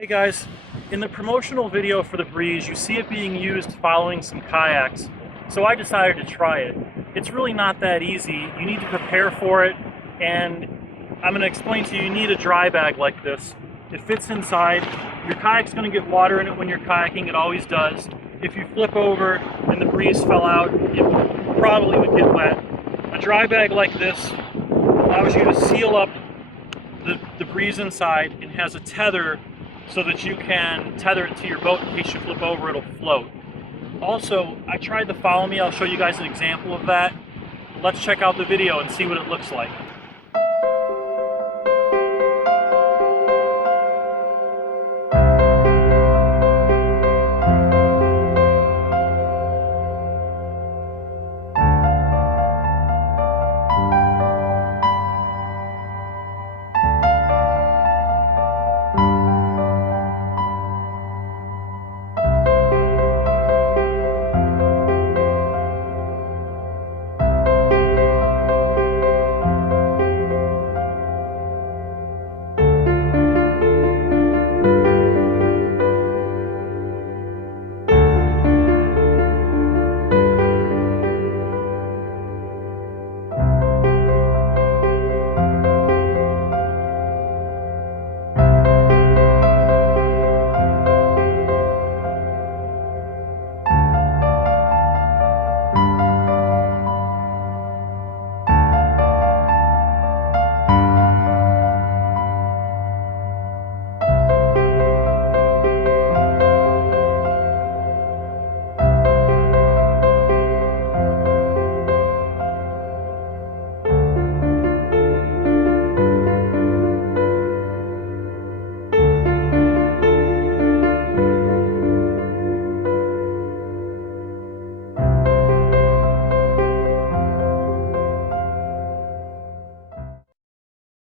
Hey guys, in the promotional video for the Breeze, you see it being used following some kayaks, so I decided to try it. It's really not that easy. You need to prepare for it, and I'm going to explain to you, you need a dry bag like this. It fits inside. Your kayak's going to get water in it when you're kayaking, it always does. If you flip over and the Breeze fell out, it probably would get wet. A dry bag like this allows you to seal up the Breeze inside and has a tether so that you can tether it to your boat in case you flip over, it'll float. Also, I tried the Follow Me. I'll show you guys an example of that. Let's check out the video and see what it looks like.